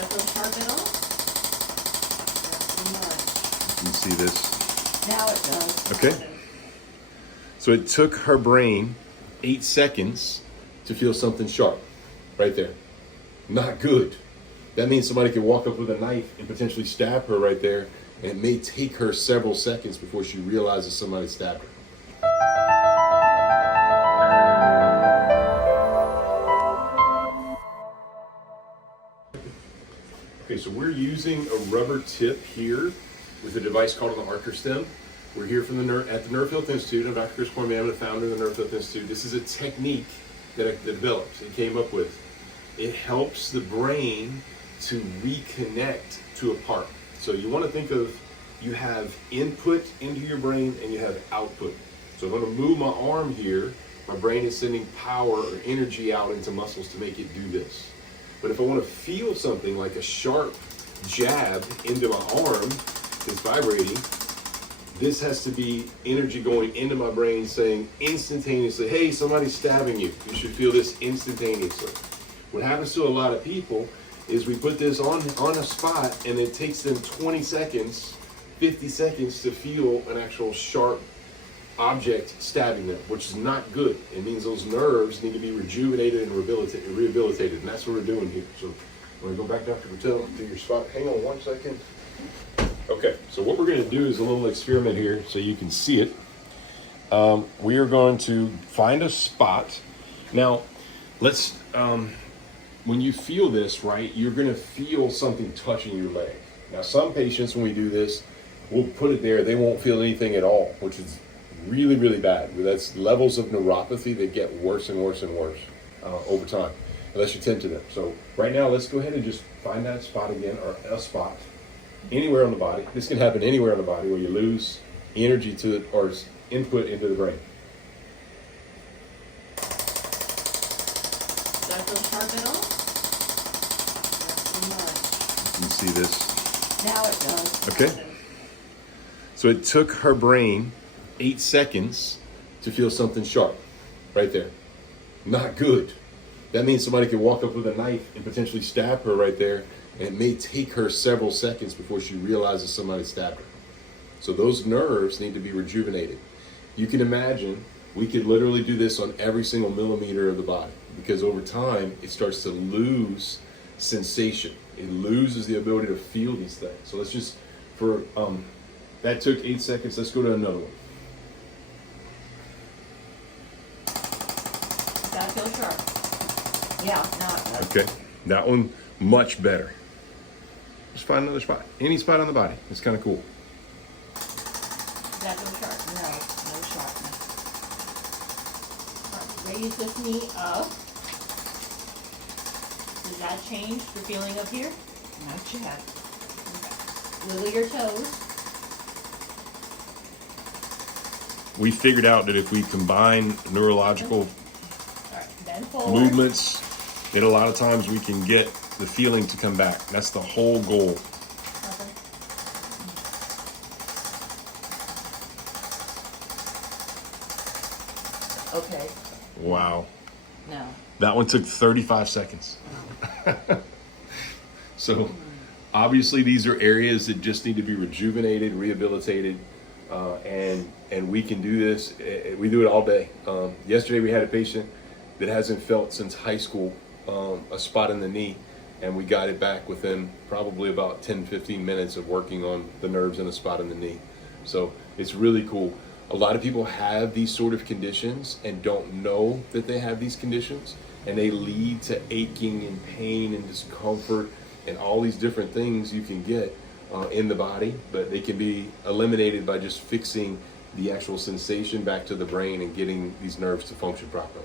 that feel sharp at all? Not so much. You can see this. Now it does. Okay. So it took her brain 8 seconds to feel something sharp right there. Not good. That means somebody could walk up with a knife and potentially stab her right there, and it may take her several seconds before she realizes somebody stabbed her. Okay, so we're using a rubber tip here with a device called an ArthroStim. We're here from at the Nerve Health Institute. I'm Dr. Chris Cormier. I'm the founder of the Nerve Health Institute. This is a technique that I developed and came up with. It helps the brain to reconnect to a part. So you want to think of, you have input into your brain and you have output. So if I'm going to move my arm here, my brain is sending power or energy out into muscles to make it do this. But if I want to feel something like a sharp jab into my arm that's vibrating, this has to be energy going into my brain saying instantaneously, hey, somebody's stabbing you. You should feel this instantaneously. What happens to a lot of people is we put this on a spot and it takes them 20 seconds, 50 seconds to feel an actual sharp object stabbing them, which is not good. It means those nerves need to be rejuvenated and rehabilitated, and that's what we're doing here. So we're gonna go back, Dr. Patel, to your spot. Hang on 1 second. Okay, so what we're gonna do is a little experiment here so you can see it. We are going to find a spot. Now, let's, when you feel this, right, you're gonna feel something touching your leg. Now, some patients, when we do this, we'll put it there, they won't feel anything at all, which is really, really bad. That's levels of neuropathy that get worse and worse and worse over time, unless you tend to them. So right now, let's go ahead and just find that spot again, or a spot, anywhere on the body. This can happen anywhere on the body where you lose energy to it or input into the brain. Does that feel sharp at all? Not so much. You can see this. Now it does. Okay. So it took her brain 8 seconds to feel something sharp right there. Not good. That means somebody could walk up with a knife and potentially stab her right there, and it may take her several seconds before she realizes somebody stabbed her. So those nerves need to be rejuvenated. You can imagine we could literally do this on every single millimeter of the body, because over time it starts to lose sensation. It loses the ability to feel these things. So let's just, that took 8 seconds. Let's go to another one. Does that feel sharp? Yeah, now it does. Okay, that one much better. Just find another spot. Any spot on the body. It's kind of cool. Does that feel sharp? No sharpness. All right, raise this knee up. Does that change the feeling up here? Not yet. Okay. Wiggle your toes. We figured out that if we combine neurological Bend forward. movements, that a lot of times we can get the feeling to come back. That's the whole goal. Okay. Wow. No. That one took 35 seconds. So obviously these are areas that just need to be rejuvenated, rehabilitated, and we can do this. We do it all day. Yesterday we had a patient that hasn't felt since high school a spot in the knee, and we got it back within probably about 10-15 minutes of working on the nerves in a spot in the knee. So it's really cool. A lot of people have these sort of conditions and don't know that they have these conditions, and they lead to aching and pain and discomfort and all these different things you can get in the body, but they can be eliminated by just fixing the actual sensation back to the brain and getting these nerves to function properly.